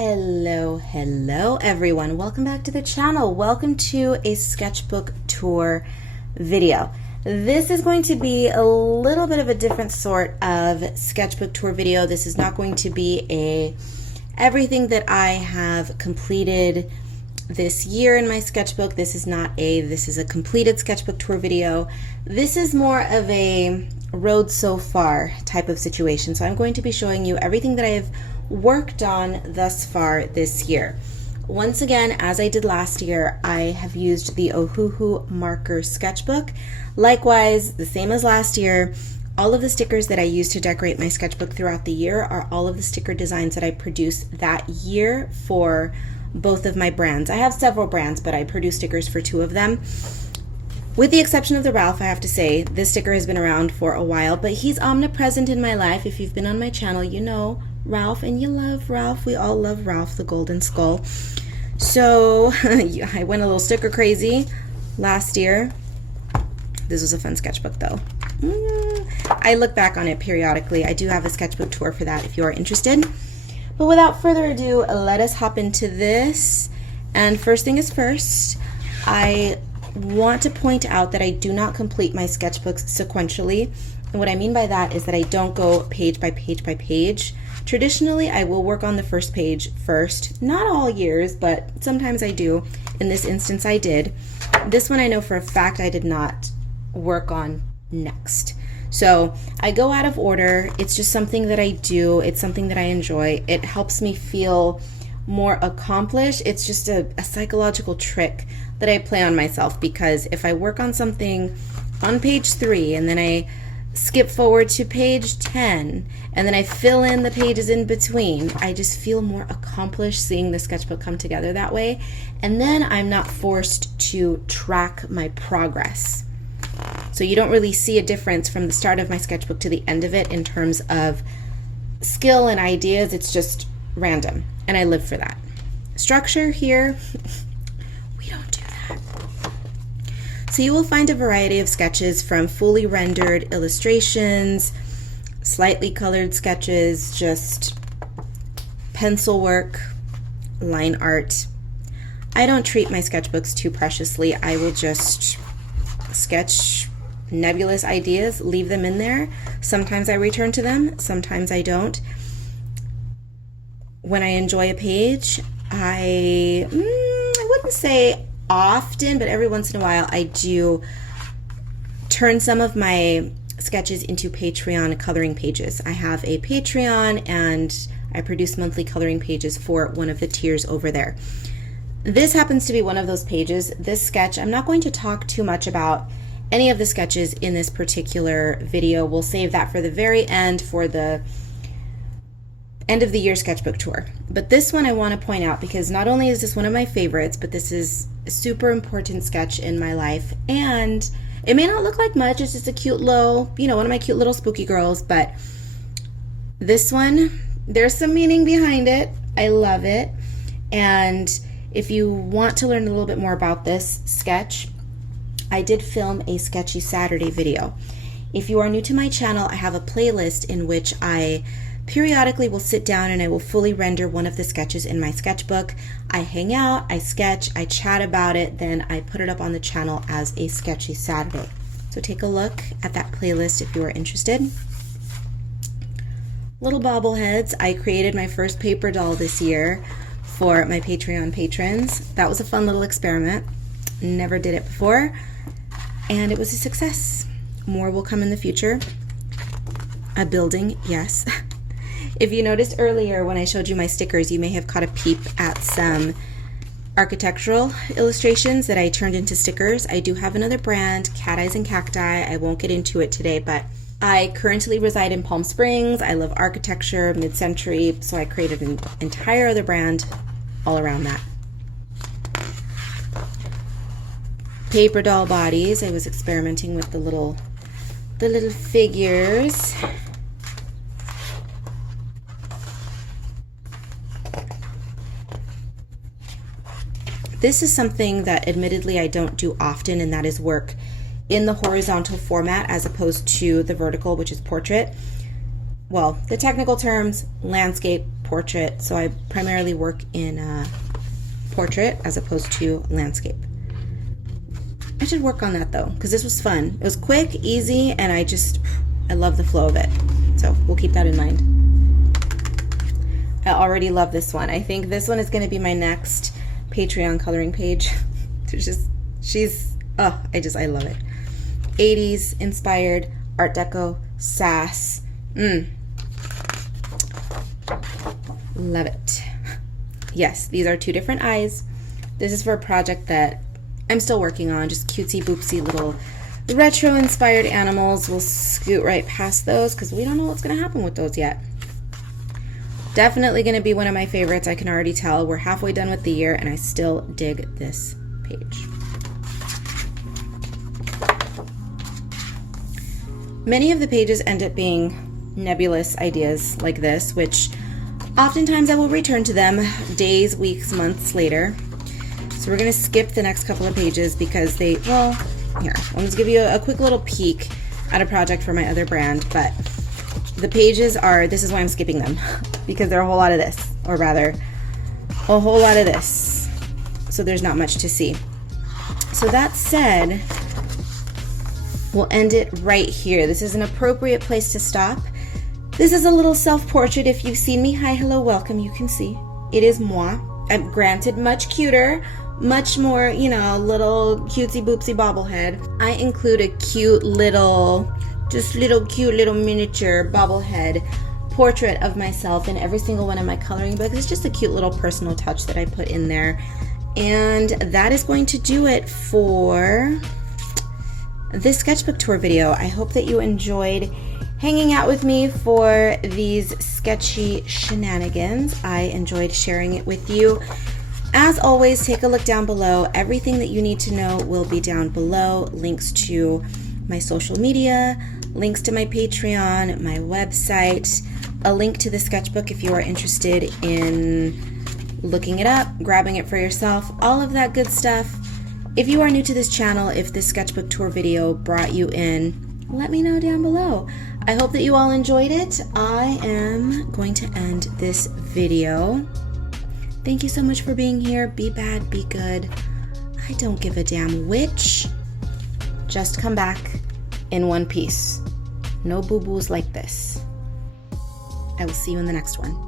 Hello everyone. Welcome back to the channel. Welcome to a sketchbook tour video. This is going to be a little bit of a different sort of sketchbook tour video. This is not going to be everything that I have completed this year in my sketchbook. This is a completed sketchbook tour video. This is more of a road so far type of situation. So I'm going to be showing you everything that I have worked on thus far this year. Once again, as I did last year, I have used the Ohuhu Marker Sketchbook. Likewise, the same as last year, all of the stickers that I use to decorate my sketchbook throughout the year are all of the sticker designs that I produced that year for both of my brands. I have several brands, but I produce stickers for two of them. With the exception of the Ralph, I have to say, this sticker has been around for a while, but he's omnipresent in my life. If you've been on my channel, you know Ralph, and you love Ralph. We all love Ralph the Golden Skull. So I went a little sticker crazy last year. This was a fun sketchbook though. I look back on it periodically. I do have a sketchbook tour for that if you are interested. But without further ado, let us hop into this. And first thing is first, I want to point out that I do not complete my sketchbooks sequentially. And what I mean by that is that I don't go page by page by page. Traditionally, I will work on the first page first. Not all years, but sometimes I do. In this instance, I did. This one I know for a fact I did not work on next. So I go out of order. It's just something that I do. It's something that I enjoy. It helps me feel more accomplished. It's just a psychological trick that I play on myself, because if I work on something on page 3 and then I skip forward to page 10 and then I fill in the pages in between, I just feel more accomplished seeing the sketchbook come together that way. And then I'm not forced to track my progress. So you don't really see a difference from the start of my sketchbook to the end of it in terms of skill and ideas. It's just random, and I live for that. Structure here, we don't do that. So you will find a variety of sketches, from fully rendered illustrations, slightly colored sketches, just pencil work, line art. I don't treat my sketchbooks too preciously. I will just sketch nebulous ideas, leave them in there. Sometimes I return to them, sometimes I don't. When I enjoy a page, I wouldn't say often, but every once in a while I do turn some of my sketches into Patreon coloring pages. I have a Patreon and I produce monthly coloring pages for one of the tiers over there. This happens to be one of those pages. This sketch, I'm not going to talk too much about any of the sketches in this particular video. We'll save that for the very end, for the end of the year sketchbook tour. But this one I want to point out because not only is this one of my favorites, but this is a super important sketch in my life. And it may not look like much, it's just a cute little, one of my cute little spooky girls, but this one, there's some meaning behind it. I love it. And if you want to learn a little bit more about this sketch, I did film a Sketchy Saturday video. If you are new to my channel, I have a playlist in which I periodically will sit down and I will fully render one of the sketches in my sketchbook. I hang out, I sketch, I chat about it, then I put it up on the channel as a Sketchy Saturday. So take a look at that playlist if you are interested. Little bobbleheads. I created my first paper doll this year for my Patreon patrons. That was a fun little experiment. Never did it before, and it was a success. More will come in the future. A building, yes. If you noticed earlier when I showed you my stickers, you may have caught a peep at some architectural illustrations that I turned into stickers. I do have another brand, Cat Eyes and Cacti. I won't get into it today, but I currently reside in Palm Springs. I love architecture, mid-century, so I created an entire other brand all around that. Paper doll bodies. I was experimenting with the little figures. This is something that admittedly I don't do often, and that is work in the horizontal format as opposed to the vertical, which is portrait. Well, the technical terms, landscape, portrait, so I primarily work in portrait as opposed to landscape. I should work on that though, because this was fun. It was quick, easy, and I love the flow of it. So we'll keep that in mind. I already love this one. I think this one is going to be my next Patreon coloring page. I love it. 80s inspired, Art Deco, sass. Love it. Yes, these are two different eyes. This is for a project that I'm still working on, just cutesy boopsy little retro inspired animals. We'll scoot right past those because we don't know what's going to happen with those yet. Definitely going to be one of my favorites. I can already tell. We're halfway done with the year and I still dig this page. Many of the pages end up being nebulous ideas like this, which oftentimes I will return to them days, weeks, months later. So we're going to skip the next couple of pages because here, I'll just give you a quick little peek at a project for my other brand, but the pages this is why I'm skipping them, because they're a whole lot of this, or rather, a whole lot of this. So there's not much to see. So that said, we'll end it right here. This is an appropriate place to stop. This is a little self-portrait. If you've seen me, hi, hello, welcome, you can see. It is moi. I'm granted much cuter, much more, little cutesy boopsy bobblehead. I include a cute little miniature bobblehead portrait of myself in every single one of my coloring books. It's just a cute little personal touch that I put in there. And that is going to do it for this sketchbook tour video. I hope that you enjoyed hanging out with me for these sketchy shenanigans. I enjoyed sharing it with you. As always, take a look down below. Everything that you need to know will be down below. Links to my social media, links to my Patreon, my website, a link to the sketchbook if you are interested in looking it up, grabbing it for yourself, all of that good stuff. If you are new to this channel, if this sketchbook tour video brought you in, let me know down below. I hope that you all enjoyed it. I am going to end this video. Thank you so much for being here. Be bad, be good. I don't give a damn which. Just come back in one piece. No boo-boos like this. I will see you in the next one.